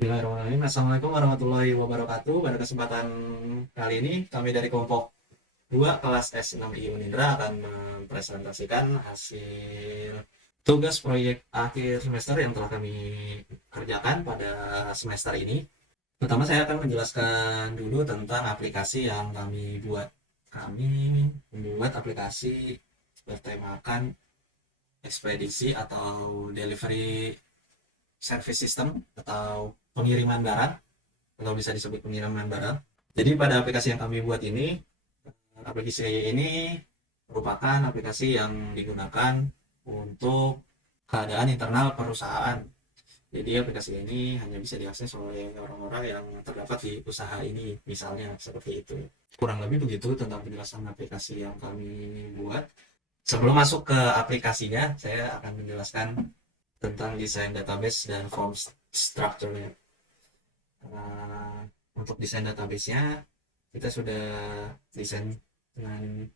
Bismillahirrahmanirrahim. Assalamualaikum warahmatullahi wabarakatuh. Pada kesempatan kali ini kami dari kelompok 2 kelas S6I Unindra akan mempresentasikan hasil tugas proyek akhir semester yang telah kami kerjakan pada semester ini. Pertama saya akan menjelaskan dulu tentang aplikasi yang kami buat. Kami membuat aplikasi bertemakan ekspedisi atau delivery service system atau pengiriman barang, atau bisa disebut pengiriman barang. Jadi pada aplikasi yang kami buat ini, aplikasi ini merupakan aplikasi yang digunakan untuk keadaan internal perusahaan. Jadi aplikasi ini hanya bisa diakses oleh orang-orang yang terdapat di usaha ini, misalnya seperti itu. Kurang lebih begitu tentang penjelasan aplikasi yang kami buat. Sebelum masuk ke aplikasinya, saya akan menjelaskan tentang desain database dan form structure-nya. Nah, untuk desain database-nya, kita sudah desain dengan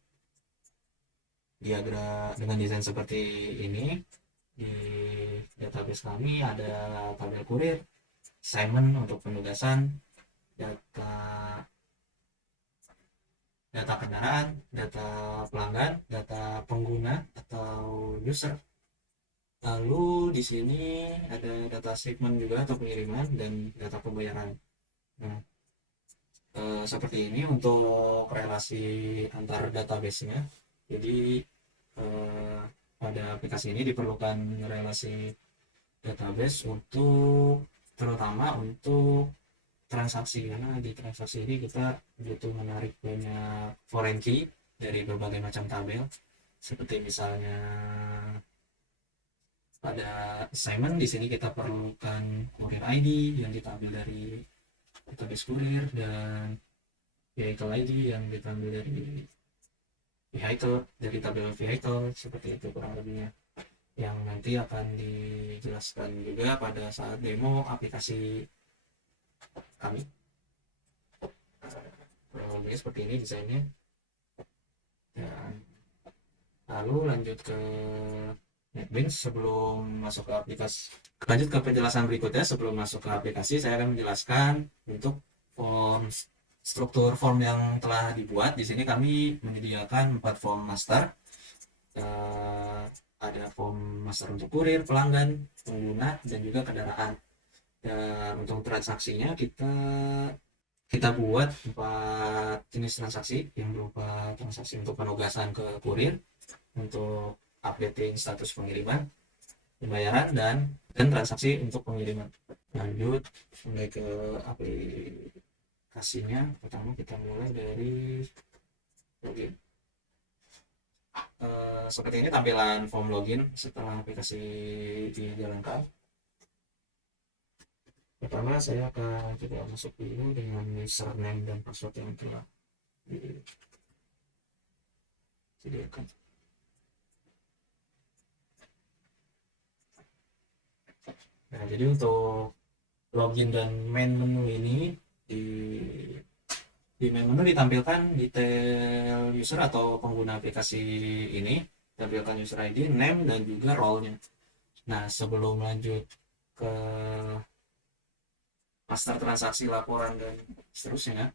dengan desain seperti ini. Di database kami ada tabel kurir, assignment untuk penugasan, data data kendaraan, data pelanggan, data pengguna atau user. Lalu di sini ada data shipment juga atau pengiriman dan data pembayaran. Nah, seperti ini untuk relasi antar database-nya. Jadi pada aplikasi ini diperlukan relasi database terutama untuk transaksi, karena di transaksi ini kita butuh menarik banyak foreign key dari berbagai macam tabel, seperti misalnya pada assignment di sini kita perlukan kurir ID yang diambil dari database kurir, dan vehicle ID yang diambil dari tabel vehicle, seperti itu kurang lebihnya, yang nanti akan dijelaskan juga pada saat demo aplikasi kami. Kurang lebihnya seperti ini desainnya. Dan lalu lanjut ke NetBeans. Sebelum masuk ke aplikasi, lanjut ke penjelasan berikutnya. Sebelum masuk ke aplikasi, saya akan menjelaskan untuk struktur form yang telah dibuat. Di sini kami menyediakan 4 form master. Ada form master untuk kurir, pelanggan, pengguna, dan juga kendaraan. Dan untuk transaksinya kita buat 4 jenis transaksi, yang berupa transaksi untuk penugasan ke kurir, untuk updating status pengiriman, pembayaran, dan transaksi untuk pengiriman. Lanjut mulai ke aplikasinya. Pertama kita mulai dari login. Seperti ini tampilan form login setelah aplikasi dijalankan. Pertama saya akan coba masuk dulu dengan username dan password yang telah disediakan. Nah, jadi untuk login dan main menu ini, di main menu ditampilkan detail user atau pengguna aplikasi ini, tampilkan user ID, name, dan juga role-nya. Nah, sebelum lanjut ke master transaksi, laporan, dan seterusnya,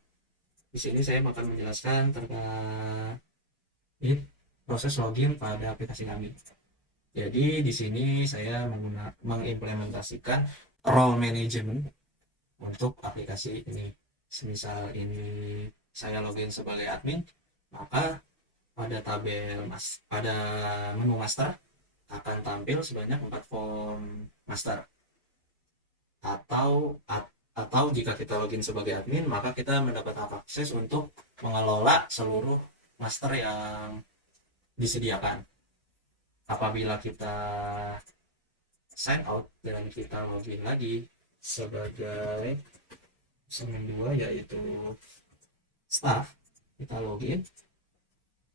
di sini saya akan menjelaskan terkait proses login pada aplikasi kami. Jadi di sini saya mengimplementasikan role management untuk aplikasi ini. Semisal ini saya login sebagai admin, maka pada menu master akan tampil sebanyak 4 form master. Atau jika kita login sebagai admin, maka kita mendapat akses untuk mengelola seluruh master yang disediakan. Apabila kita sign out dan kita login lagi sebagai segmen 2, yaitu staff, kita login.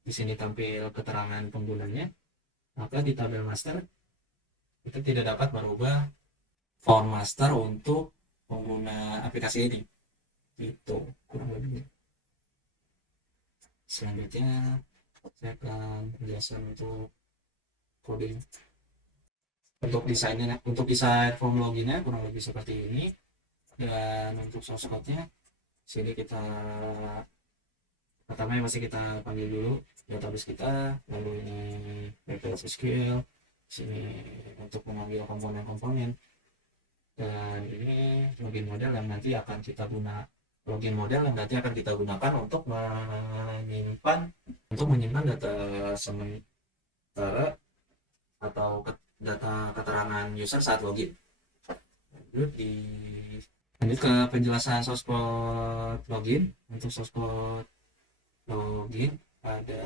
Di sini tampil keterangan penggunanya, maka di tabel master kita tidak dapat merubah form master untuk pengguna aplikasi ini. Itu kurang lebihnya. Selanjutnya saya akan menjelaskan untuk coding. Untuk desain form loginnya kurang lebih seperti ini. Dan untuk source code-nya, sini kita pertama yang masih kita panggil dulu database kita, lalu ini PPS SQL, sini untuk mengambil komponen-komponen, dan ini login model yang nanti akan kita gunakan untuk menyimpan data sementara atau data keterangan user saat login. Lanjut ke penjelasan source code login. Untuk source code login ada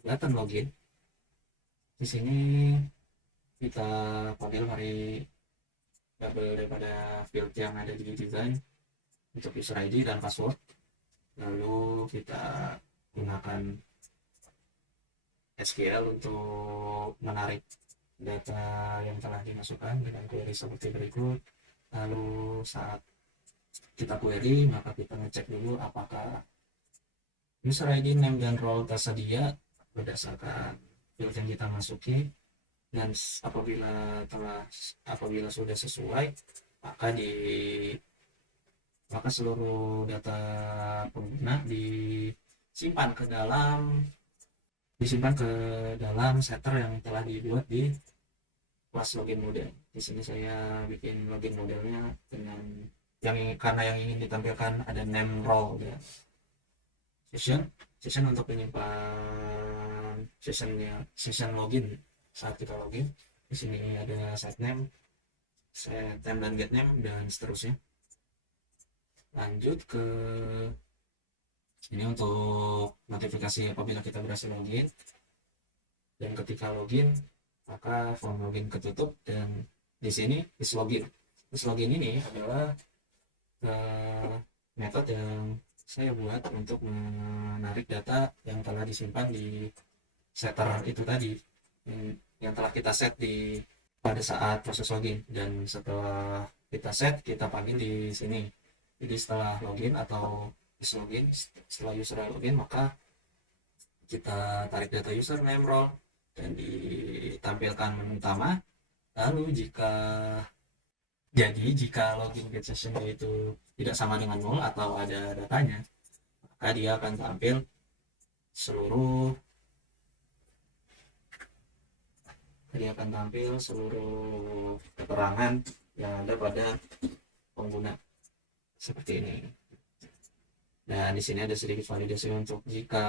button login. Di sini kita panggil hari double daripada field yang ada di design untuk user ID dan password. Lalu kita gunakan SQL untuk menarik data yang telah dimasukkan dengan query seperti berikut. Lalu saat kita query, maka kita ngecek dulu apakah user ID, name, dan role tersedia berdasarkan field yang kita masuki, dan apabila sudah sesuai, maka seluruh data pengguna disimpan ke dalam setter yang telah dibuat di kelas login model. Di sini saya bikin login modelnya dengan karena yang ingin ditampilkan ada name, role, dan session untuk menyimpan session login saat kita login. Di sini ada set name dan get name dan seterusnya. Lanjut ke ini untuk notifikasi apabila kita berhasil login, dan ketika login maka form login ketutup, dan di sini is login ini adalah metode yang saya buat untuk menarik data yang telah disimpan di setter itu tadi, yang telah kita set pada saat proses login, dan setelah kita set kita panggil di sini. Jadi setelah login atau setelah user login, maka kita tarik data user, name, role, dan ditampilkan menu utama. Lalu jika login get session itu tidak sama dengan 0 atau ada datanya, maka dia akan tampil seluruh keterangan yang ada pada pengguna seperti ini. Dan di sini ada sedikit validasi untuk jika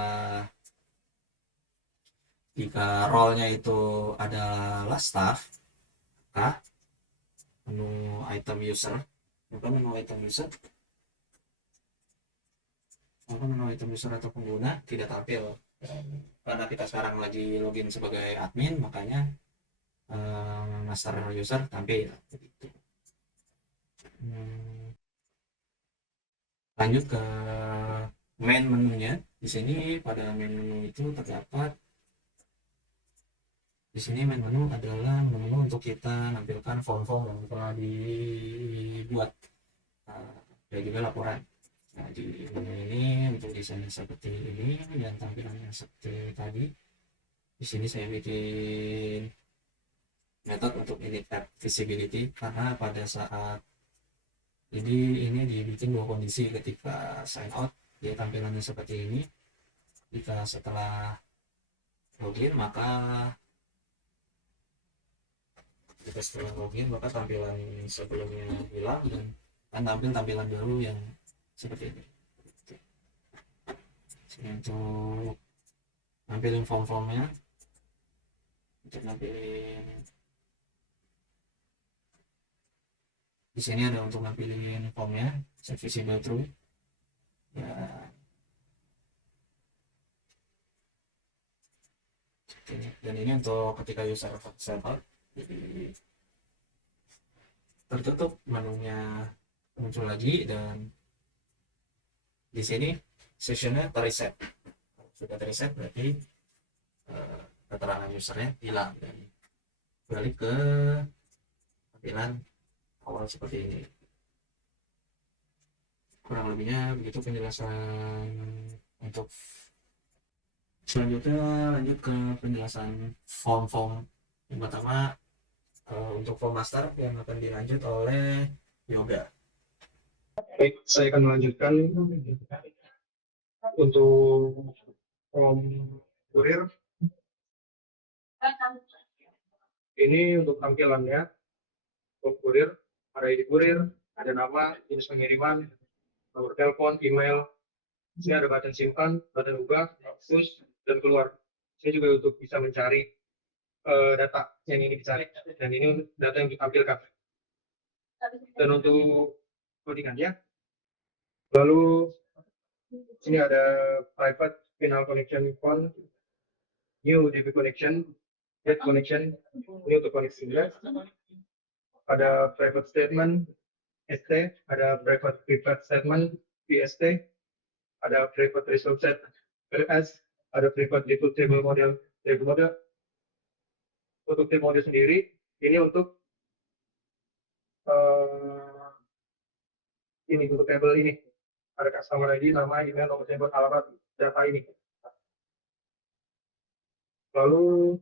role-nya itu adalah staff, maka menu item user atau pengguna tidak tampil. Karena kita sekarang lagi login sebagai admin, makanya master user tampil. Lanjut ke main menunya. Di sini pada main menu itu terdapat, di sini main menu adalah menu untuk kita nampilkan form-form yang telah dibuat dan juga laporan. Nah, di menu ini untuk desainnya seperti ini dan tampilannya seperti tadi. Di sini saya bikin metode untuk init app visibility, karena pada saat ini dibikin dua kondisi. Ketika sign out dia tampilannya seperti ini, jika setelah login maka tampilan sebelumnya hilang dan akan tampil tampilan baru yang seperti ini. Untuk nampilin form-formnya, di sini ada untuk nampilin formnya, set visible true ya. Dan ini untuk ketika user sign out, jadi tertutup menunya muncul lagi, dan di sini sessionnya terreset. Sudah terreset berarti keterangan usernya hilang dan balik ke tampilan awal seperti ini. Kurang lebihnya begitu penjelasan. Untuk selanjutnya lanjut ke penjelasan form. Yang pertama untuk form master yang akan dilanjut oleh Yoga. Baik, saya akan melanjutkan untuk form kurir. Ini untuk tampilannya, form kurir, ada ID kurir, ada nama, jenis pengiriman, nomor telepon, email. Ini ada button simpan, button ubah, push, dan keluar. Saya juga untuk bisa mencari data yang ingin dicari, dan ini data yang ditampilkan. Dan untuk codingannya, lalu sini ada private final connection phone, new DB connection, get connection, ini untuk koneksi. ada private statement ST, ada private statement PST, ada private resource set LS, ada private default table model. Untuk table model sendiri ini untuk eh, ini untuk table ini ada customer ID, nama, email, nomor telepon, alamat, data ini. Lalu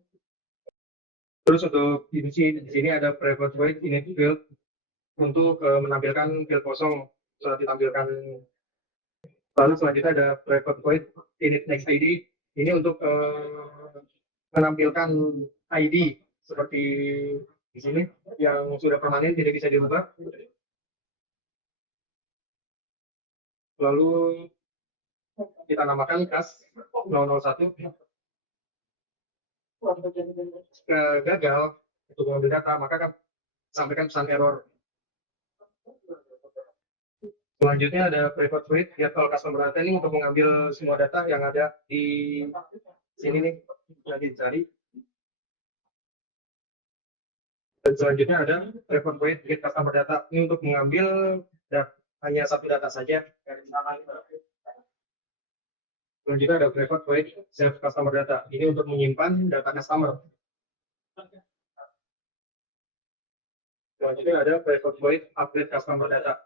terus untuk di sini ada private void init field untuk menampilkan field kosong saat ditampilkan. Lalu selanjutnya ada private void init next ID. Ini untuk menampilkan ID seperti di sini yang sudah permanen tidak bisa dirubah. Lalu kita namakan kas 001. Gagal untuk mengambil data, maka kan sampaikan pesan error. Selanjutnya ada private void virtual customer data ini untuk mengambil semua data yang ada di sini nih, nanti dicari. Dan selanjutnya ada private void get customer data ini untuk mengambil hanya satu data saja. Selanjutnya ada private void save customer data ini untuk menyimpan data customer. Selanjutnya ada private void update customer data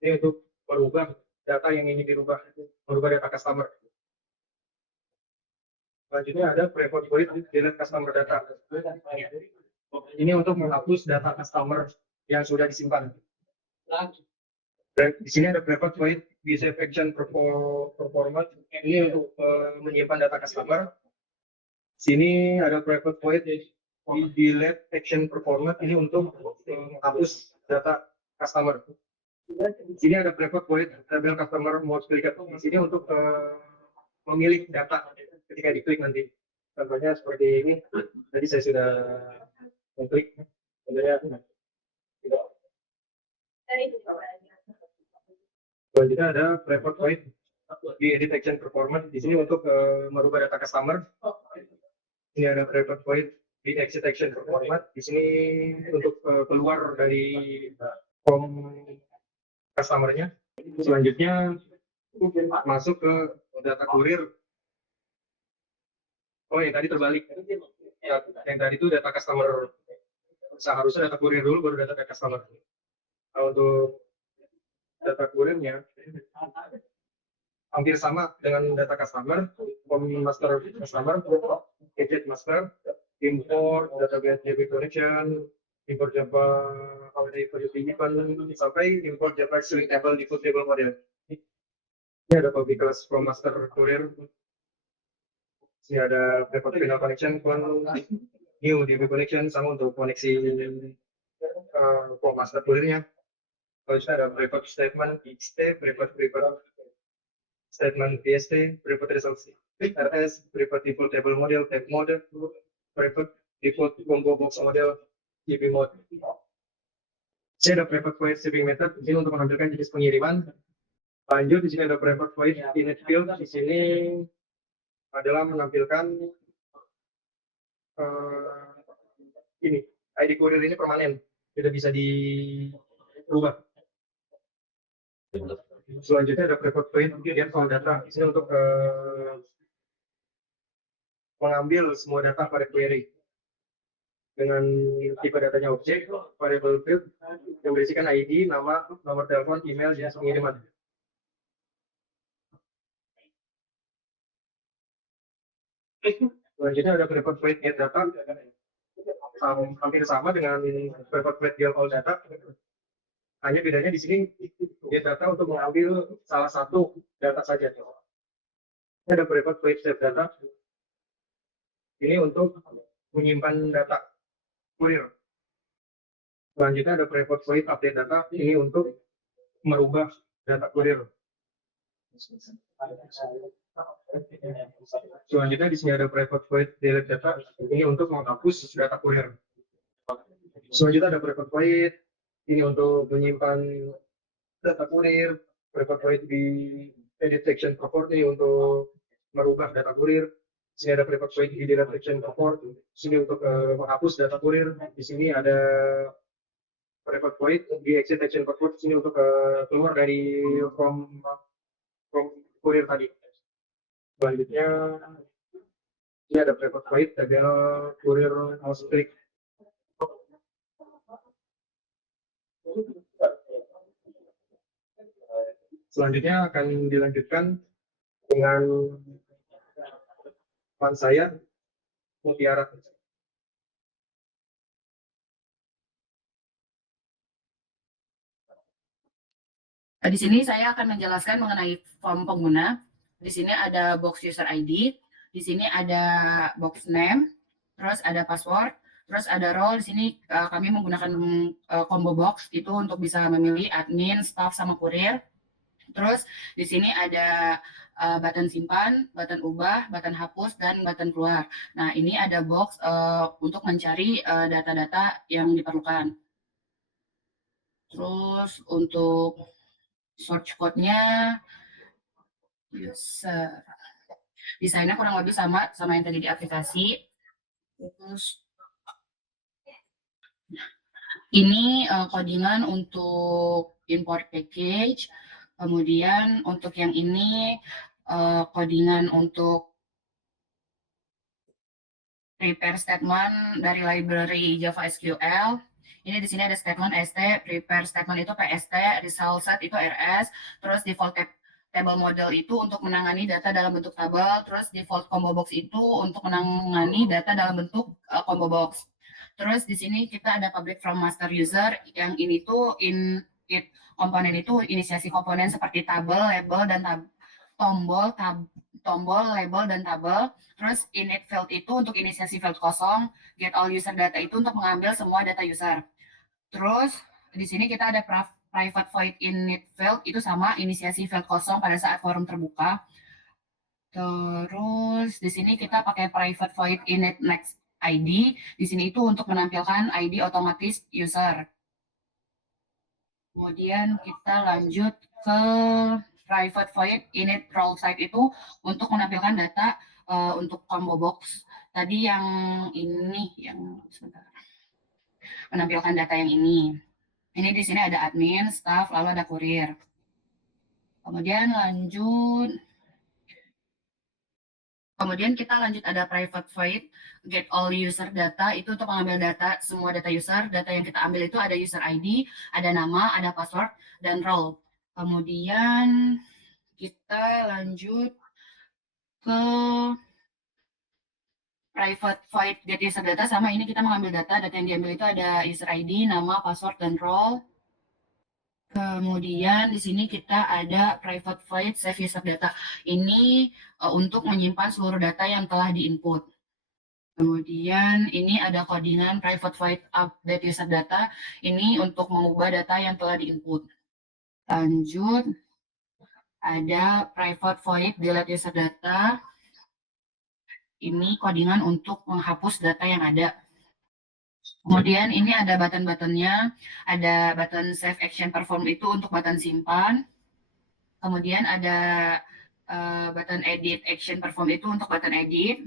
ini untuk merubah data yang ingin dirubah, merubah data customer. Selanjutnya ada private void delete customer data. Ini untuk menghapus data customer yang sudah disimpan. Dan di sini ada private void save action performance. Ini untuk menyimpan data customer. Sini ada private void delete action performance. Ini untuk menghapus data customer. Di sini ada private void label customer mouse click. Di sini untuk memilih data ketika diklik nanti. Contohnya seperti ini. Tadi saya sudah mengklik. Contohnya tidak. Selanjutnya ada private void di edit action performance. Di sini untuk merubah data customer. Ini ada private void di exit action performance. Di sini untuk keluar dari form customer-nya. Selanjutnya masuk ke data kurir. Oh, yang tadi terbalik. Ya, yang tadi itu data customer. Seharusnya data kurir dulu baru data customer. Nah, untuk data kurirnya hampir sama dengan data customer, master customer, gadget master, import database JB connection, import Java holiday event sampai import Java string table default table model. Ini ada public class from master courier. Ini ada private final connection new DB connection sama untuk koneksi from master couriernya. Kalau ada private statement XT, private statement PST, private result RS, private default table model, type mode, private default combo box model, JB mode. Ini ada private void shipping method ini untuk menampilkan jenis pengiriman. Lanjut di sini ada private void init field. Di sini adalah menampilkan ini ID courier ini permanen, tidak bisa dirubah. Selanjutnya ada private void get all data. Di sini untuk mengambil semua data pada query dengan tipe datanya objek, variable field yang berisikan ID, nama, nomor telepon, email, jenis pengiriman. Selanjutnya ada private void get data, hampir sama dengan private void get all data. Hanya bedanya di sini get data untuk mengambil salah satu data saja. Ini ada private void save data. Ini untuk menyimpan data kurir. Selanjutnya ada private void update data. Ini untuk merubah data kurir. Selanjutnya di sini ada private void delete data. Ini untuk menghapus data kurir. Selanjutnya ada private void. Ini untuk menyimpan data kurir. Private void di edit section property untuk merubah data kurir. Di sini ada private void di delete section property. Di sini untuk menghapus data kurir. Di sini ada private void di exit action perform ini untuk keluar dari from kurir tadi. Selanjutnya ini ada private void, ada kurir mouse click. Selanjutnya akan dilanjutkan dengan teman saya, Mutiara. Di sini saya akan menjelaskan mengenai form pengguna. Di sini ada box user ID, di sini ada box name, terus ada password, terus ada role. Di sini kami menggunakan combo box itu untuk bisa memilih admin, staff, sama kurir. Terus di sini ada button simpan, button ubah, button hapus, dan button keluar. Nah, ini ada box untuk mencari data-data yang diperlukan. Terus untuk source code-nya user. Desainnya kurang lebih sama yang tadi di aplikasi. Terus ini codingan untuk import package. Kemudian untuk yang ini codingan untuk prepare statement dari library Java SQL. Ini di sini ada statement ST, prepare statement itu PST, result set itu RS, terus default table model itu untuk menangani data dalam bentuk tabel, terus default combo box itu untuk menangani data dalam bentuk combo box. Terus di sini kita ada public from master user, yang ini tuh init komponen itu inisiasi komponen seperti tabel, label, dan tombol, label, dan tabel. Terus init field itu untuk inisiasi field kosong, get all user data itu untuk mengambil semua data user. Terus di sini kita ada private void init field itu sama inisiasi field kosong pada saat forum terbuka. Terus di sini kita pakai private void init next ID. Di sini itu untuk menampilkan ID otomatis user. Kemudian kita lanjut ke private void init role type itu untuk menampilkan data untuk combo box. Tadi yang ini, menampilkan data yang ini. Ini di sini ada admin, staff, lalu ada kurir. Kemudian kita lanjut ada private void get all user data itu untuk mengambil data semua data user. Data yang kita ambil itu ada user ID, ada nama, ada password, dan role. Kemudian kita lanjut ke private void get user data. Sama ini kita mengambil data yang diambil itu ada user ID, nama, password, dan role. Kemudian di sini kita ada private void save user data. Ini untuk menyimpan seluruh data yang telah diinput. Kemudian ini ada codingan private void update user data. Ini untuk mengubah data yang telah diinput. Lanjut, ada private void delete user data. Ini codingan untuk menghapus data yang ada. Kemudian ini ada button-buttonnya, ada button save action perform itu untuk button simpan. Kemudian ada button edit action perform itu untuk button edit.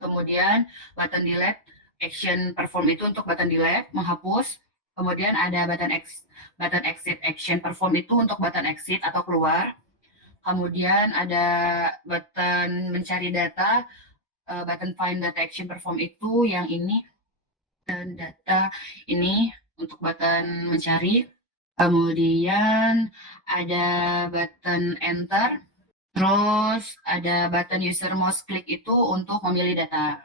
Kemudian button delete action perform itu untuk button delete, menghapus. Kemudian ada button exit action perform itu untuk button exit atau keluar. Kemudian ada button mencari data, button find data action perform itu yang ini, dan data ini untuk button mencari. Kemudian ada button enter, terus ada button user mouse click itu untuk memilih data.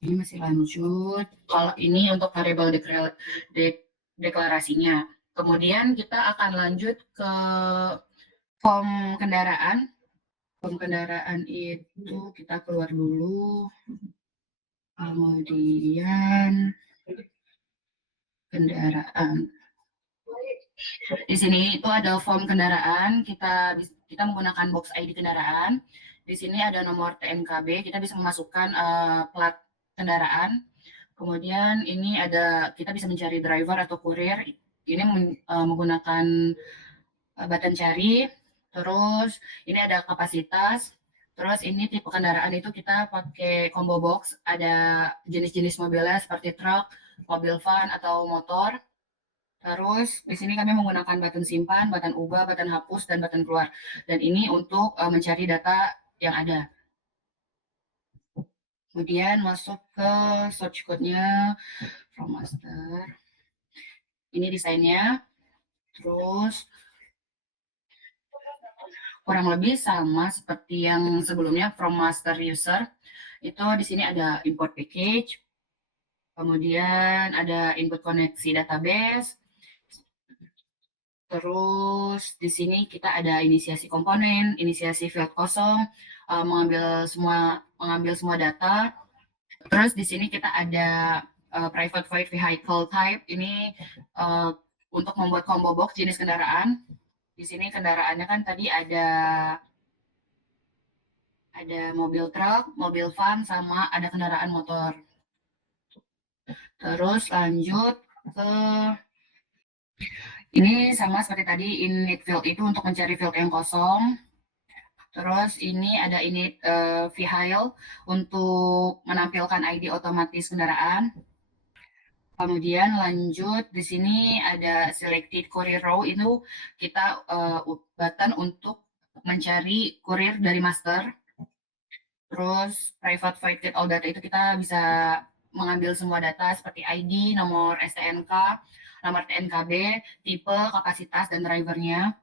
Ini masih lanjut. Kalau ini untuk variable deklarasinya. Kemudian kita akan lanjut ke form kendaraan. Form kendaraan itu kita keluar dulu. Kemudian kendaraan. Di sini itu ada form kendaraan, kita menggunakan box ID kendaraan. Di sini ada nomor TNKB, kita bisa memasukkan plat kendaraan. Kemudian ini kita bisa mencari driver atau kurir. Ini menggunakan button cari. Terus ini ada kapasitas. Terus ini tipe kendaraan itu kita pakai combo box. Ada jenis-jenis mobilnya seperti truk, mobil van, atau motor. Terus di sini kami menggunakan button simpan, button ubah, button hapus, dan button keluar. Dan ini untuk mencari data yang ada. Kemudian masuk ke source code-nya from master. Ini desainnya. Terus kurang lebih sama seperti yang sebelumnya from master user. Itu di sini ada import package, kemudian ada input koneksi database. Terus di sini kita ada inisiasi komponen, inisiasi field kosong, mengambil semua data. Terus di sini kita ada private void vehicle type. Ini untuk membuat combo box jenis kendaraan. Di sini kendaraannya kan tadi ada mobil truk, mobil van, sama ada kendaraan motor. Terus lanjut ke ini sama seperti tadi, init field itu untuk mencari field yang kosong. Terus ini ada init vehicle untuk menampilkan ID otomatis kendaraan. Kemudian lanjut di sini ada selected courier row, itu kita button untuk mencari kurir dari master. Terus private void get all data itu kita bisa mengambil semua data seperti ID, nomor STNK, nomor TNKB, tipe, kapasitas, dan drivernya.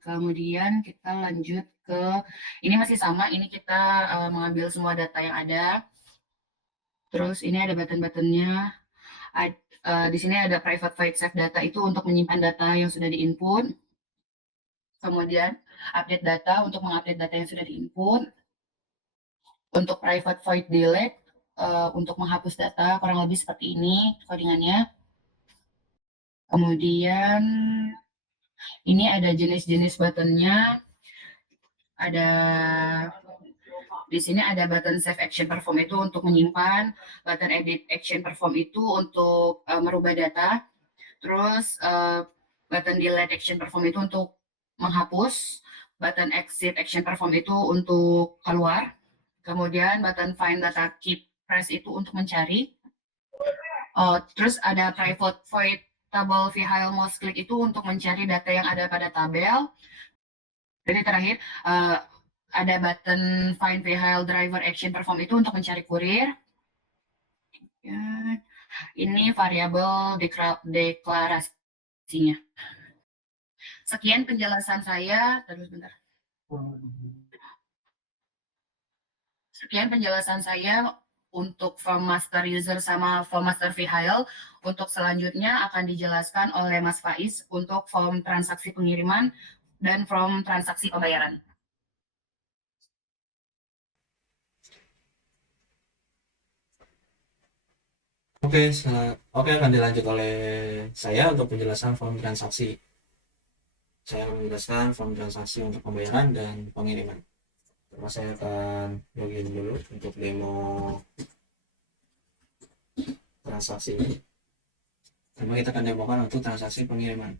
Kemudian kita lanjut ke, ini masih sama, ini kita mengambil semua data yang ada. Terus ini ada button-buttonnya. Di sini ada private void save data, itu untuk menyimpan data yang sudah diinput. Kemudian update data untuk mengupdate data yang sudah diinput. Untuk private void delete untuk menghapus data, kurang lebih seperti ini codingannya. Kemudian ini ada jenis-jenis buttonnya. Ada di sini ada button save action perform itu untuk menyimpan, button edit action perform itu untuk merubah data. Terus button delete action perform itu untuk menghapus, button exit action perform itu untuk keluar. Kemudian button find data keep press itu untuk mencari. Terus ada private void table vehicle mouse click itu untuk mencari data yang ada pada tabel. Dan yang terakhir ada button find vehicle driver action perform itu untuk mencari kurir. Ini variabel deklarasinya. Sekian penjelasan saya. Terus bentar. Sekian penjelasan saya untuk form master user sama form master vehicle. Untuk selanjutnya akan dijelaskan oleh Mas Faiz untuk form transaksi pengiriman dan form transaksi pembayaran. Oke, akan dilanjut oleh saya untuk penjelasan form transaksi. Saya akan menjelaskan form transaksi untuk pembayaran dan pengiriman. Terus saya akan login dulu untuk demo transaksi ini. Pertama kita akan demokan untuk transaksi pengiriman.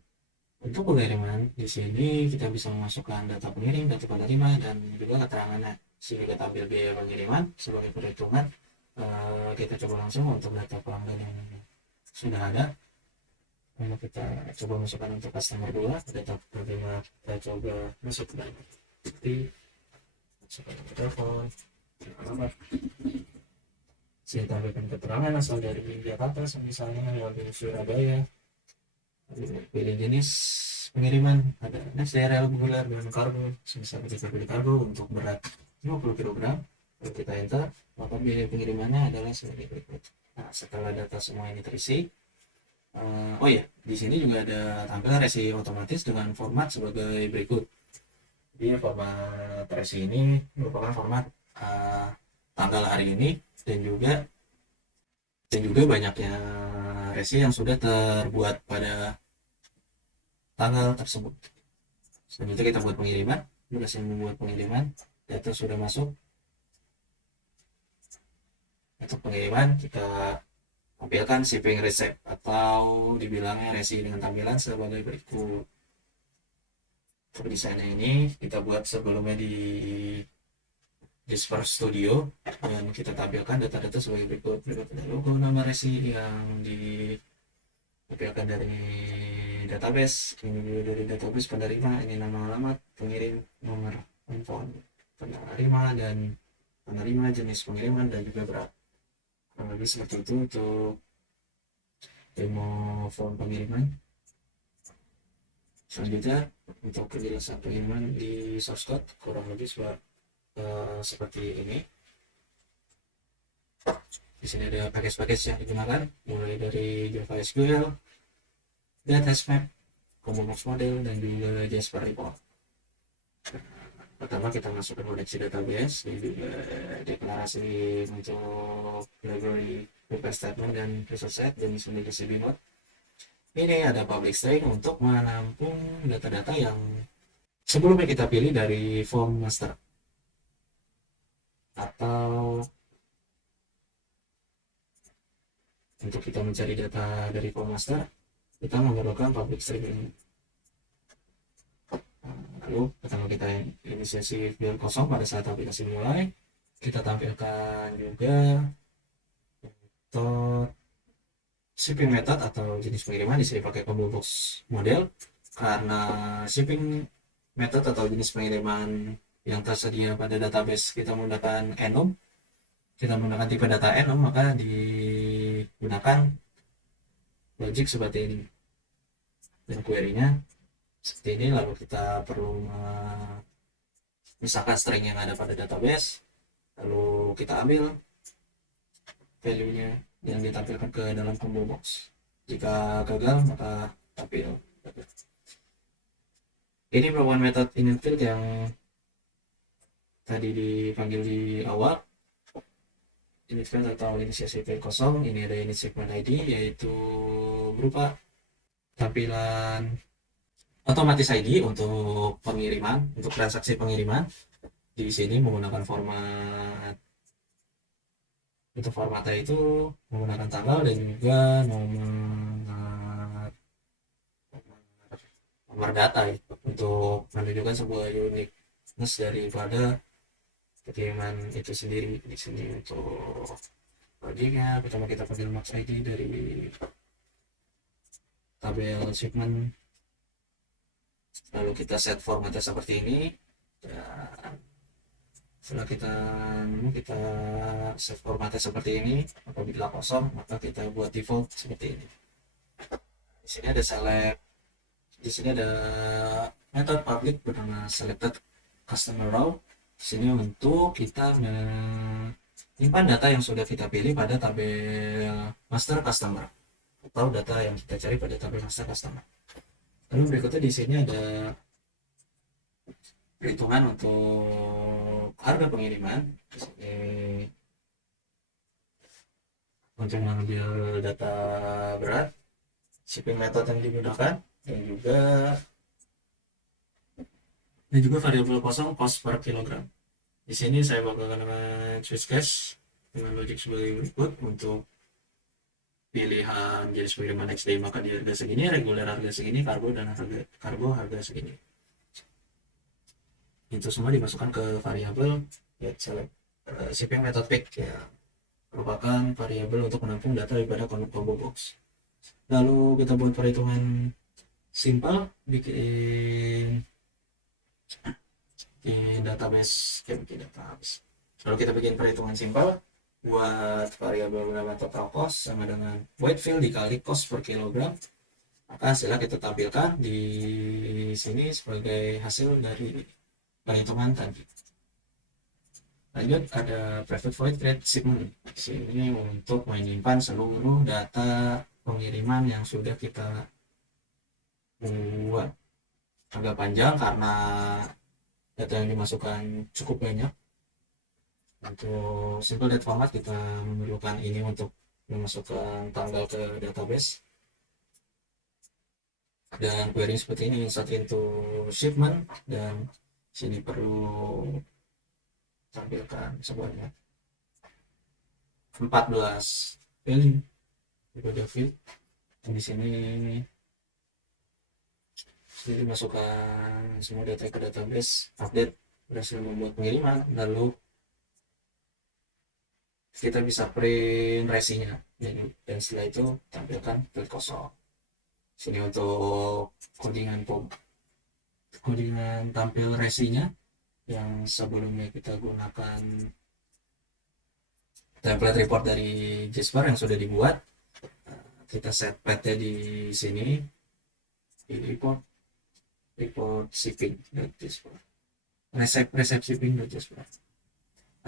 Untuk pengiriman di sini kita bisa memasukkan data pengirim, data penerima, dan juga keterangannya. Sehingga kita ambil biaya pengiriman sebagai perhitungan. Kita coba langsung untuk data pelanggan yang sudah ada. Lalu kita coba masukkan untuk customer 2, data penerima kita coba masukkan seperti masukkan nomor telepon, alamat. Saya tampilkan keterangan asal dari Jakarta, misalnya dari Surabaya. Pilih jenis pengiriman, ada SRL reguler dengan kargo, sebesar kita pilih kargo untuk berat 50 kg. Kalau kita enter, maka biaya pengirimannya adalah sebagai berikut. Nah, setelah data semua ini terisi, di sini juga ada tampilan resi otomatis dengan format sebagai berikut. Jadi format resi ini merupakan format tanggal hari ini dan juga banyaknya resi yang sudah terbuat pada tanggal tersebut. Selanjutnya kita buat pengiriman. Berhasil membuat pengiriman, data sudah masuk. Untuk pengiriman kita tampilkan shipping receipt atau dibilangnya resi dengan tampilan sebagai berikut. Untuk desainnya ini kita buat sebelumnya di Jasper Studio dan kita tampilkan data-data sebagai berikut. Berikut logo, nama resi yang tampilkan dari database, ini juga dari database penerima, ini nama alamat pengirim, nomor handphone penerima dan penerima, jenis pengiriman dan juga berat. Kurang lebih seperti itu untuk demo form pengiriman. Selanjutnya untuk penjelasan pengiriman di source code kurang lebih seperti ini. Di sini ada package-package yang digunakan, mulai dari Java SQL, Datasmap, Combobox model, dan juga Jasper Report. Pertama kita masukkan koneksi database, dan juga deklarasi untuk library prepare statement dan resource set, dan sini DCB mode. Ini ada public string untuk menampung data-data yang sebelumnya kita pilih dari form master, atau untuk kita mencari data dari form master kita memerlukan public string ini. Lalu pertama kita inisiasi field kosong pada saat aplikasi mulai, kita tampilkan juga metode shipping method atau jenis pengiriman. Di sini pakai combo box model karena shipping method atau jenis pengiriman yang tersedia pada database kita menggunakan enum, kita menggunakan tipe data enum, maka digunakan logic seperti ini dan query-nya seperti ini. Lalu kita perlu misalkan string yang ada pada database, lalu kita ambil value-nya yang ditampilkan ke dalam combo box. Jika gagal maka tampil. Ini merupakan metode init field yang tadi dipanggil di awal, init field atau inisiasi field kosong. Ini ada init segment ID, yaitu berupa tampilan otomatis ID untuk pengiriman, untuk transaksi pengiriman. Di sini menggunakan format, untuk formatnya itu menggunakan tanggal dan juga nomor data untuk menunjukkan sebuah uniqueness daripada pengiriman itu sendiri. Di sini untuk logiknya pertama kita panggil max ID dari tabel shipment, lalu kita set formatnya seperti ini, dan setelah kita set formatnya seperti ini, apabila kosong maka kita buat default seperti ini. Di sini ada select, di sini ada method public bernama selected customer row. Di sini untuk kita menyimpan data yang sudah kita pilih pada tabel master customer atau data yang kita cari pada tabel master customer. Lalu berikutnya di sini ada perhitungan untuk harga pengiriman. Di sini untuk mengambil data berat, shipping method yang digunakan, dan juga variabel kosong cost per kilogram. Di sini saya bakal gunakan switch case dengan logic sebagai berikut. Untuk pilihan jenis pengiriman XD maka di harga segini, reguler harga segini, kargo harga segini. Itu semua dimasukkan ke variabel get select shipping method pick, ya merupakan variabel untuk menampung data daripada combo box. Lalu kita buat perhitungan simple, bikin database, lalu kita bikin perhitungan simple buat variabel bernama total cost sama dengan weight fill dikali cost per kilogram, maka hasilnya kita tampilkan di sini sebagai hasil dari perhitungan tadi. Lanjut ada private void create shipment. Di sini untuk menyimpan seluruh data pengiriman yang sudah kita buat. Agak panjang karena data yang dimasukkan cukup banyak. Untuk simple date format kita memerlukan ini untuk memasukkan tanggal ke database, dan query seperti ini, insert into shipment, dan sini perlu tampilkan sebanyak 14 field pada field. Dan di sini masukkan semua data ke database, update berhasil membuat pengiriman, lalu kita bisa print resinya, dan setelah itu tampilkan field kosong. Sini untuk codingan tampil resinya yang sebelumnya kita gunakan template report dari Jasper yang sudah dibuat. Kita set path-nya di sini di report shipping Jasper, resep shipping Jasper.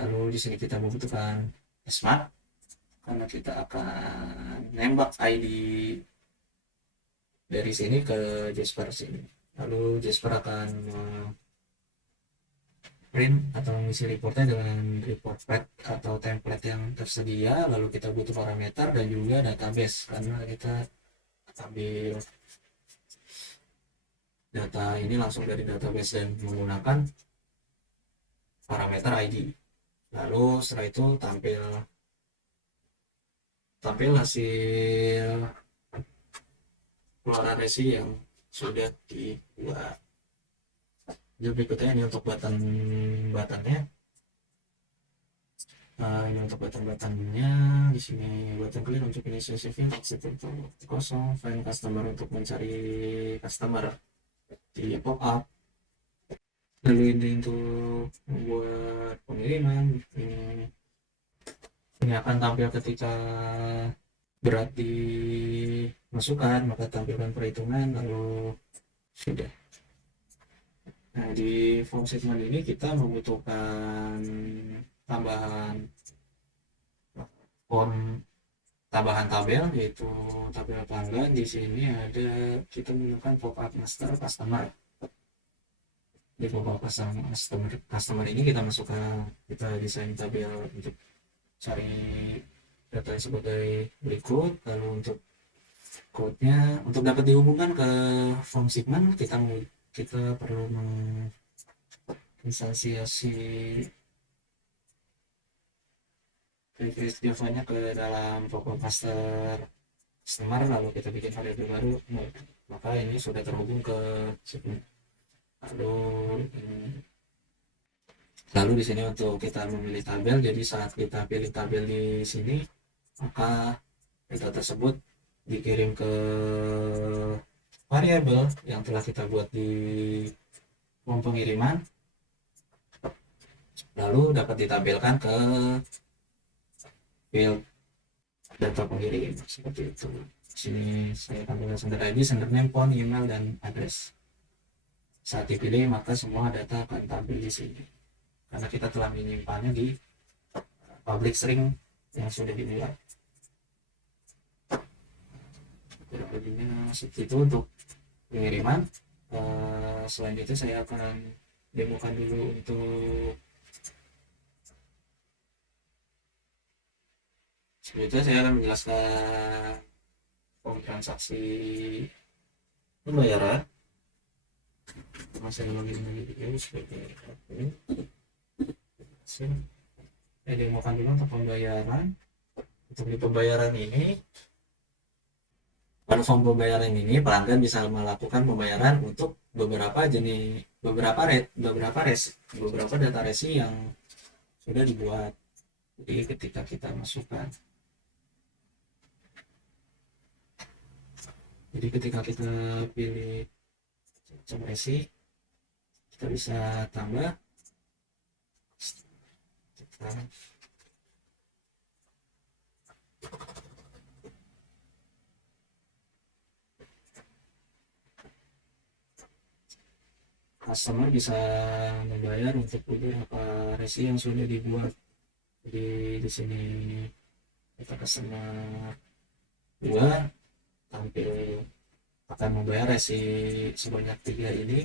Lalu di sini kita membutuhkan smart karena kita akan nembak ID dari sini ke Jasper sini. Lalu Jasper akan print atau mengisi reportnya dengan report path atau template yang tersedia. Lalu kita butuh parameter dan juga database karena kita ambil data ini langsung dari database dan menggunakan parameter ID. Lalu setelah itu tampil hasil keluaran resi yang sudah dibuat. Jadi berikutnya ini untuk buttonnya. Ini untuk buttonnya di sini button clear untuk initial saving, exit untuk kosong, find customer untuk mencari customer di pop up. Lalu ini untuk membuat pengiriman. Ini akan tampil ketika berat dimasukkan, maka tampilkan perhitungan lalu sudah. Nah, di form statement ini kita membutuhkan tambahan tabel, yaitu tabel pelanggan. Di sini ada kita menggunakan pop-up master customer. Di pop-up customer ini kita desain tabel untuk cari data sebagai berikut. Lalu untuk code-nya, untuk dapat dihubungkan ke form segment, kita perlu menginstansiasi request Java-nya ke dalam pop-up customer, lalu kita bikin variabel baru, maka ini sudah terhubung ke segment. Lalu di sini untuk kita memilih tabel, jadi saat kita pilih tabel di sini, maka data tersebut dikirim ke variabel yang telah kita buat di form pengiriman, lalu dapat ditampilkan ke field data pengirim seperti itu. Di sini saya tampilkan sender ID, sender name, phone, email, dan address. Saat dipilih maka semua data akan tampil di sini karena kita telah menyimpannya di public string yang sudah dibuat. Kurang seperti itu untuk pengiriman. Selanjutnya saya akan demokan dulu untuk selanjutnya saya akan menjelaskan form transaksi pembayaran. Saya login lagi dulu sebagai ini. Saya demokan dulu untuk pembayaran. Untuk di pembayaran ini, pada form pembayaran ini pelanggan bisa melakukan pembayaran untuk beberapa data resi yang sudah dibuat. Jadi ketika kita masukkan, jadi ketika kita pilih resi, kita bisa tambah customer bisa membayar untuk beberapa resi yang sudah dibuat. Jadi di sini kita customer 2 tampil akan membayar resi sebanyak 3 ini.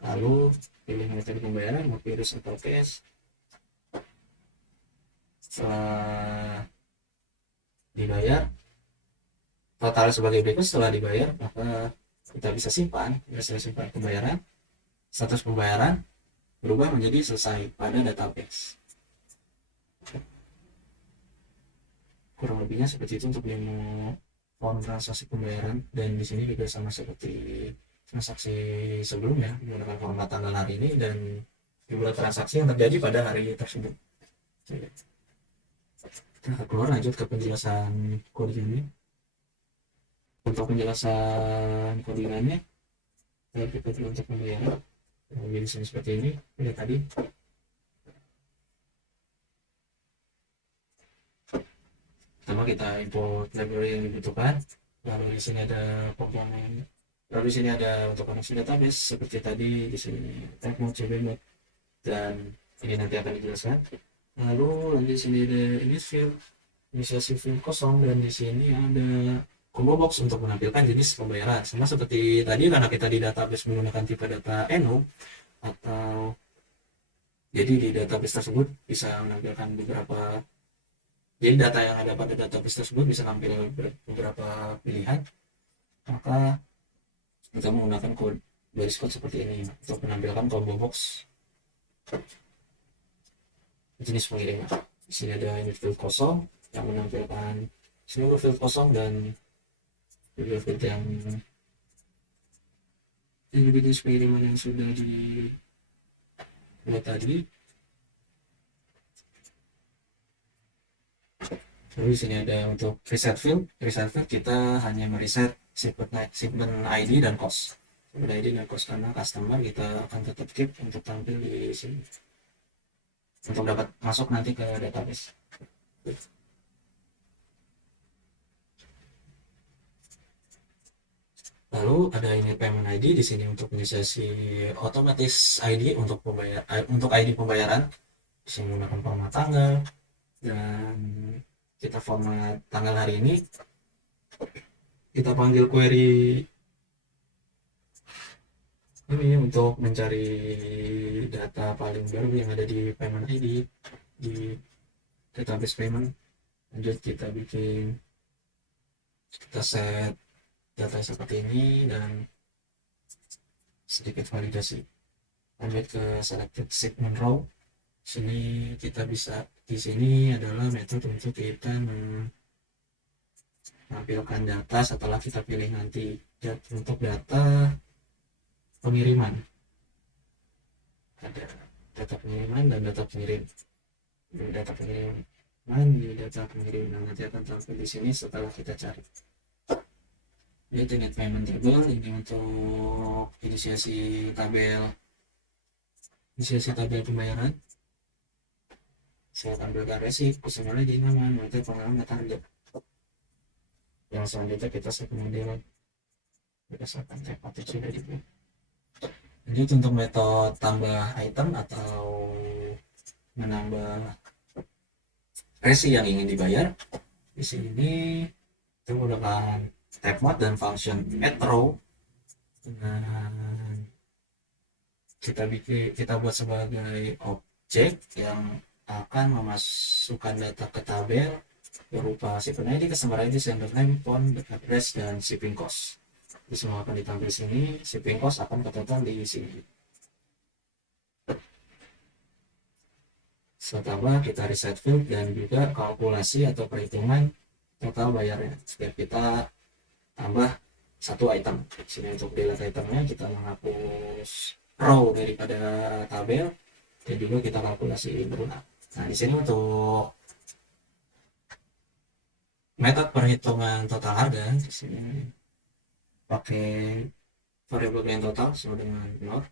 Lalu pilih metode pembayaran, mau virus atau cash. Setelah dibayar, total sebagai berikut. Setelah dibayar maka kita bisa simpan pembayaran. Status pembayaran berubah menjadi selesai pada database. Kurang lebihnya seperti itu untuk demo form transaksi pembayaran, dan di sini juga sama seperti transaksi sebelumnya menggunakan format tanggal hari ini dan jumlah transaksi yang terjadi pada hari tersebut. Kita keluar, lanjut ke penjelasan kode ini. Untuk penjelasan codingannya, kita untuk pembayaran jadi seperti ini udah tadi. Pertama kita import library yang dibutuhkan, lalu di sini ada komponen, lalu di sini ada untuk koneksi database seperti tadi, di sini type mode, cb mode, dan ini nanti akan dijelaskan. Lalu di sini ada init field, inisiasi field kosong, dan di sini ada combo box untuk menampilkan jenis pembayaran. Sama seperti tadi, karena kita di database menggunakan tipe data enum, atau jadi di database tersebut bisa menampilkan beberapa, jadi data yang ada pada database tersebut bisa tampil beberapa pilihan, maka kita menggunakan baris code seperti ini untuk menampilkan combo box jenis pengiriman. Di sini ada init field kosong yang menampilkan seluruh field kosong dan field yang juga jenis pengiriman yang sudah dibuat tadi. Lalu di sini ada untuk reset field. Reset field kita hanya mereset shipment ID dan cost. Shipment ID dan cost karena customer kita akan tetap keep untuk tampil di sini untuk dapat masuk nanti ke database. Lalu ada ini payment ID di sini untuk inisiasi otomatis ID untuk ID pembayaran. Di sini menggunakan format tanggal dan kita format tanggal hari ini. Kita panggil query ini untuk mencari data paling baru yang ada di payment ID di database payment. Lanjut kita set data seperti ini dan sedikit validasi. Lanjut ke selected segment row. Sini kita bisa, di sini adalah metode untuk kita menampilkan data setelah kita pilih nanti untuk data pengiriman. Ada data pengiriman dan data pengirim. Data pengiriman di data pengiriman nanti akan tampil di sini setelah kita cari. Ini init payment table, ini untuk inisiasi tabel pembayaran. Saya tampilkan resip, khususnya di nama, nanti pengalaman target. Yang selanjutnya kita set model berdasarkan template sudah dibuat. Lanjut untuk metode tambah item atau menambah resi yang ingin dibayar. Di sini kita menggunakan type mode dan function add row. Dan kita buat sebagai objek yang akan memasukkan data ke tabel berupa shipment ID, customer ID, sender name, phone, address, dan shipping cost. Ini semua akan ditampil sini. Shipping cost akan ketentuan di sini. Setelah kita reset field dan juga kalkulasi atau perhitungan total bayarnya. Setiap kita tambah satu item. Di sini untuk delete itemnya kita menghapus row daripada tabel dan juga kita kalkulasi berulang. Nah, di sini untuk metode perhitungan total harga, di sini pakai variable yang total sama dengan 0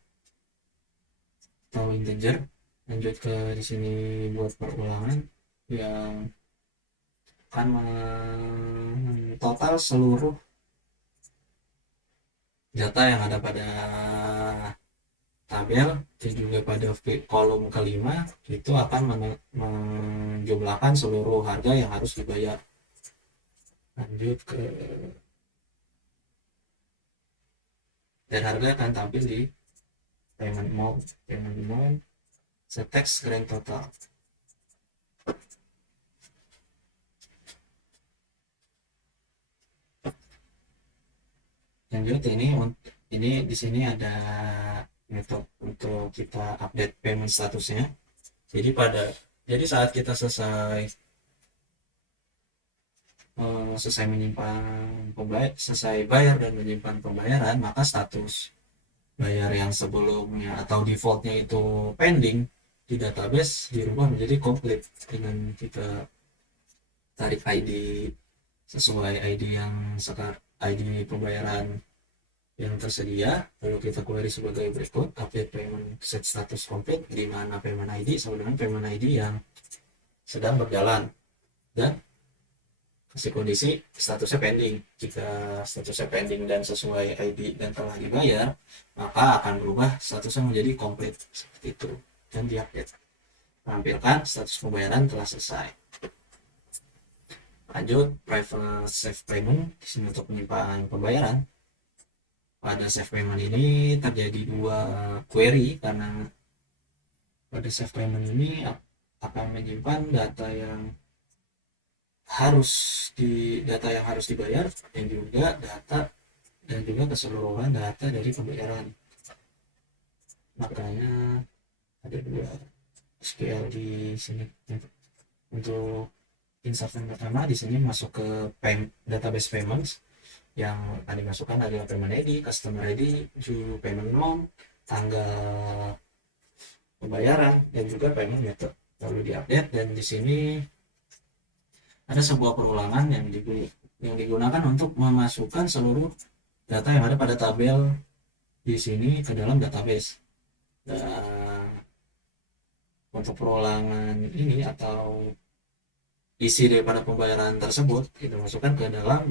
atau integer. Lanjut ke di sini buat perulangan yang akan total seluruh data yang ada pada tabel dan juga pada kolom kelima itu akan menjumlahkan seluruh harga yang harus dibayar. Lanjut ke dan harga akan tampil di payment mode set-text grand total. Lanjut ini di sini ada metode untuk kita update payment statusnya. Jadi saat kita selesai bayar dan menyimpan pembayaran, maka status bayar yang sebelumnya atau defaultnya itu pending di database dirubah menjadi komplit dengan kita tarik ID sesuai ID yang ID pembayaran yang tersedia, lalu kita query sebagai berikut: update payment set status complete, di mana payment ID sama dengan payment ID yang sedang berjalan, dan kasih kondisi statusnya pending. Jika statusnya pending dan sesuai ID dan telah dibayar, maka akan berubah statusnya menjadi complete seperti itu dan diupdate, menampilkan status pembayaran telah selesai. Lanjut, private save payment. Di sini untuk menyimpan pembayaran. Pada save payment ini terjadi dua query, karena pada save payment ini akan menyimpan data yang harus dibayar, dan juga keseluruhan data dari pembayaran. Makanya ada dua SQL di sini. Untuk insert yang pertama di sini masuk ke database payments. Yang akan dimasukkan adalah payment ID, customer ID, due payment amount, tanggal pembayaran, dan juga payment method. Lalu diupdate, dan di sini ada sebuah perulangan yang digunakan untuk memasukkan seluruh data yang ada pada tabel di sini ke dalam database. Dan untuk perulangan ini atau isi daripada pembayaran tersebut kita masukkan ke dalam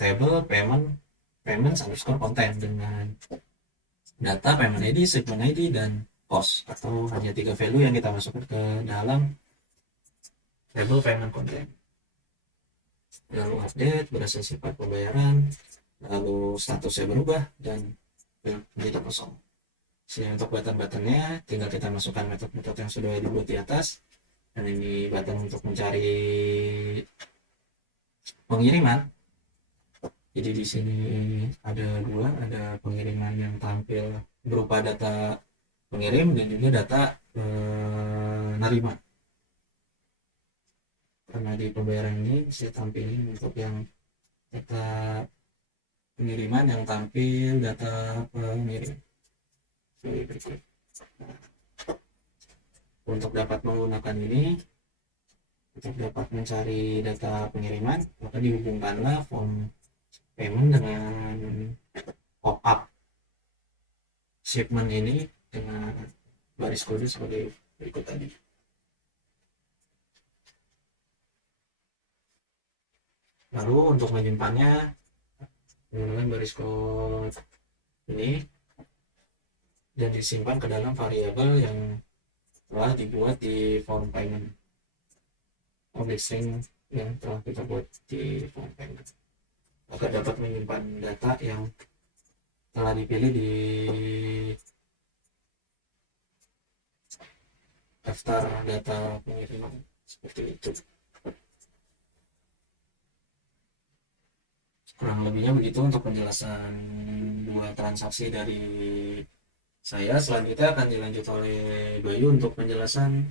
table payment underscore content dengan data payment ID, shipment ID, dan cost, atau hanya 3 value yang kita masukkan ke dalam table payment content. Lalu update berhasil sifat pembayaran, lalu statusnya berubah dan menjadi kosong. Sini untuk button-buttonnya tinggal kita masukkan metode-metode yang sudah dibuat di atas, dan ini button untuk mencari pengiriman. Jadi di sini ada dua, ada pengiriman yang tampil berupa data pengirim dan juga data penerima. Karena di pembayaran ini saya tampilin untuk yang data pengiriman yang tampil data pengirim. Untuk dapat menggunakan ini, untuk dapat mencari data pengiriman, maka dihubungkanlah form payment dengan pop-up shipment ini dengan baris kode sebagai berikut tadi. Lalu untuk menyimpannya menggunakan baris kode ini dan disimpan ke dalam variabel yang telah dibuat di form payment, object string yang telah kita buat di form payment, agar dapat menyimpan data yang telah dipilih di daftar data pengiriman seperti itu. Kurang lebihnya begitu untuk penjelasan dua transaksi dari saya. Selanjutnya akan dilanjut oleh Bayu untuk penjelasan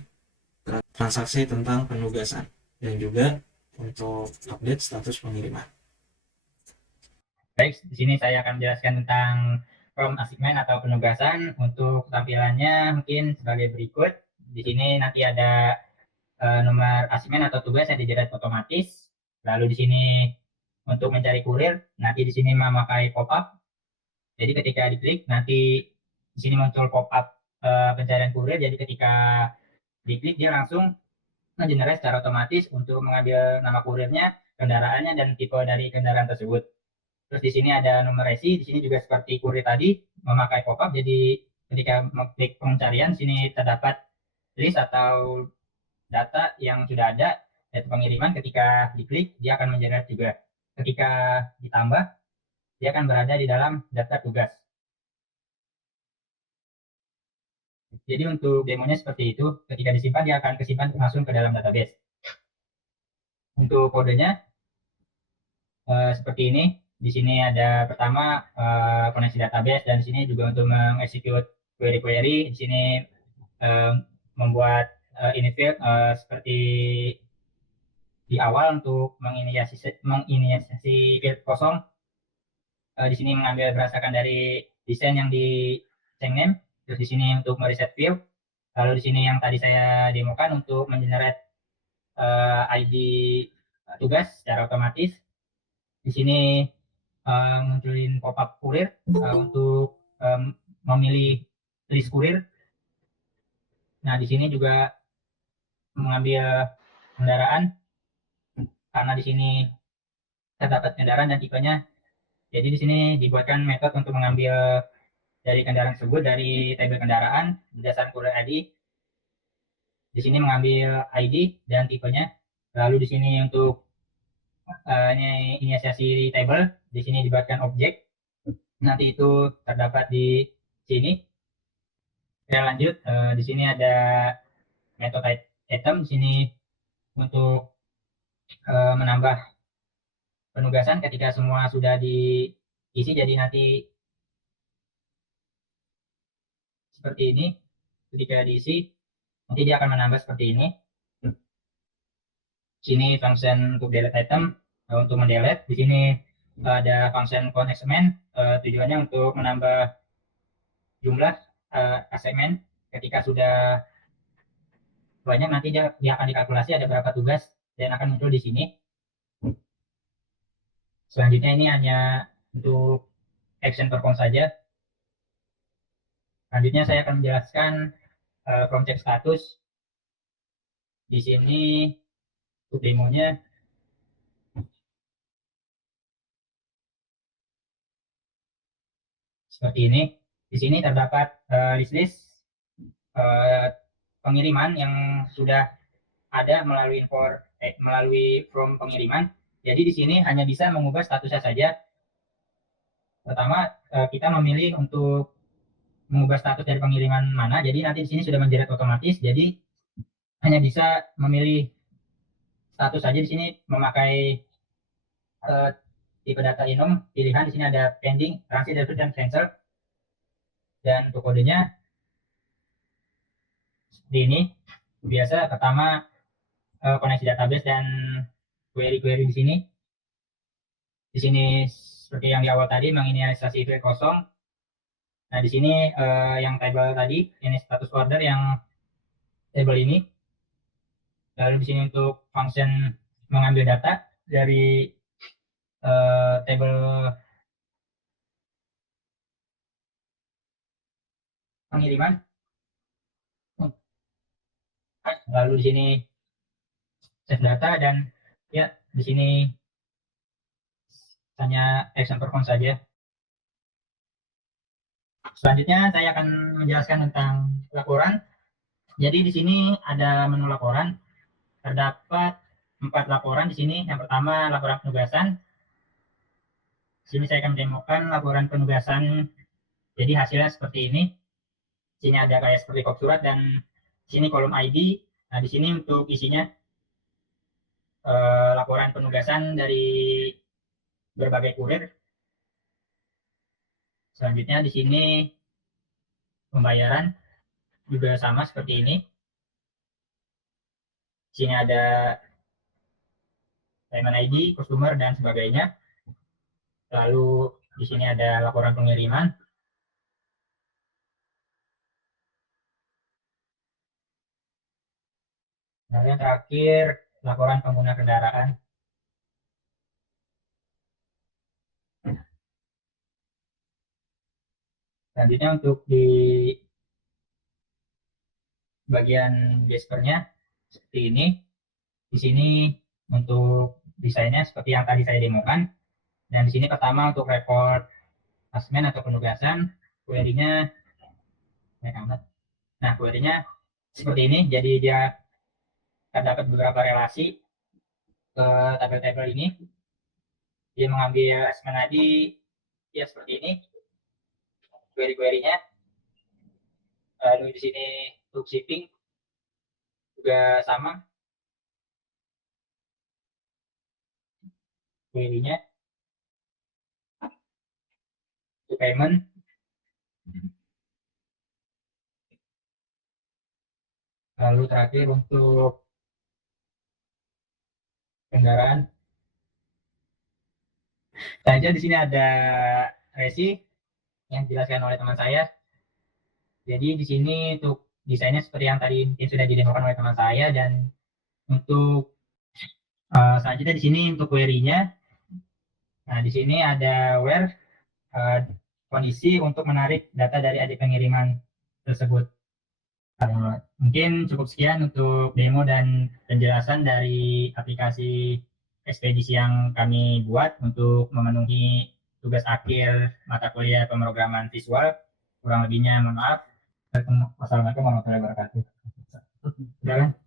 transaksi tentang penugasan dan juga untuk update status pengiriman. Baik, di sini saya akan menjelaskan tentang from assignment atau penugasan. Untuk tampilannya mungkin sebagai berikut. Di sini nanti ada nomor assignment atau tugas yang di-generate otomatis. Lalu di sini untuk mencari kurir, nanti di sini memakai pop-up. Jadi ketika diklik, nanti di sini muncul pop-up pencarian kurir. Jadi ketika diklik, dia langsung nge-generate secara otomatis untuk mengambil nama kurirnya, kendaraannya, dan tipe dari kendaraan tersebut. Terus di sini ada nomor resi, di sini juga seperti kurir tadi memakai pop-up. Jadi ketika mengklik pencarian, sini terdapat list atau data yang sudah ada, yaitu pengiriman. Ketika diklik, dia akan mengenerate juga. Ketika ditambah, dia akan berada di dalam daftar tugas. Jadi untuk demonya seperti itu. Ketika disimpan, dia akan kesimpan langsung ke dalam database. Untuk kodenya seperti ini. Di sini ada pertama koneksi database, dan di sini juga untuk mengexecute query-query. Di sini membuat init field seperti di awal untuk menginisiasi field kosong. Di sini mengambil berdasarkan dari desain yang di change name. Terus di sini untuk mereset field. Lalu di sini yang tadi saya demokan untuk mengenerate ID tugas secara otomatis. Di sini munculin pop-up kurir untuk memilih list kurir. Nah, di sini juga mengambil kendaraan, karena di sini terdapat kendaraan dan tipenya. Jadi di sini dibuatkan metode untuk mengambil dari kendaraan tersebut dari tabel kendaraan berdasarkan kurir ID. Di sini mengambil ID dan tipenya. Lalu di sini untuk ini inisiasi table, di sini dibuatkan objek. Nanti itu terdapat di sini. Kita lanjut, di sini ada metode item, di sini untuk menambah penugasan ketika semua sudah diisi. Jadi nanti seperti ini, ketika diisi nanti dia akan menambah seperti ini. Sini function untuk delete item, untuk mendelete. Di sini ada function count assignment, tujuannya untuk menambah jumlah assignment. Ketika sudah banyak nanti dia akan dikalkulasi ada berapa tugas dan akan muncul di sini. Selanjutnya ini hanya untuk action perform saja. Selanjutnya saya akan menjelaskan from check status. Di sini untuk demonya seperti ini. Di sini terdapat list pengiriman yang sudah ada melalui from pengiriman. Jadi di sini hanya bisa mengubah statusnya saja. Pertama, kita memilih untuk mengubah status dari pengiriman mana. Jadi nanti di sini sudah menjerat otomatis. Jadi hanya bisa memilih status saja. Di sini memakai tipe data enum. Pilihan di sini ada pending, transit, dan cancel. Dan untuk kodenya seperti ini. Biasa pertama koneksi database dan query di sini. Di sini seperti yang di awal tadi menginisiasi field kosong. Nah, di sini yang table tadi ini status order yang table ini. Lalu di sini untuk function mengambil data dari table pengiriman. Lalu di sini save data dan ya di sini hanya action perform saja. Selanjutnya saya akan menjelaskan tentang laporan. Jadi di sini ada menu laporan. Terdapat 4 laporan di sini. Yang pertama laporan penugasan. Di sini saya akan mendemokan laporan penugasan. Jadi hasilnya seperti ini. Di sini ada kayak seperti kop surat dan di sini kolom ID. Nah, di sini untuk isinya laporan penugasan dari berbagai kurir. Selanjutnya di sini pembayaran juga sama seperti ini. Di sini ada payment ID, customer dan sebagainya. Lalu di sini ada laporan pengiriman. Dan yang terakhir laporan pengguna kendaraan. Selanjutnya untuk di bagian gespernya seperti ini. Di sini untuk desainnya seperti yang tadi saya demokan. Dan di sini pertama untuk report assignment atau penugasan, query-nya query-nya seperti ini. Jadi dia terdapat beberapa relasi ke tabel-tabel ini. Dia mengambil assignment ID ya seperti ini. Query-query-nya. Lalu di sini untuk shipping juga sama. Query-nya. Untuk payment. Lalu terakhir untuk kendaraan. Saja di sini ada resi yang dijelaskan oleh teman saya. Jadi di sini untuk desainnya seperti yang tadi mungkin sudah didemokan oleh teman saya. Dan untuk selanjutnya di sini untuk query-nya Nah, di sini ada where, kondisi untuk menarik data dari adik pengiriman tersebut. Mungkin cukup sekian untuk demo dan penjelasan dari aplikasi ekspedisi yang kami buat untuk memenuhi tugas akhir mata kuliah pemrograman visual. Kurang lebihnya mohon maaf. Wassalamualaikum warahmatullahi wabarakatuh. Silakan.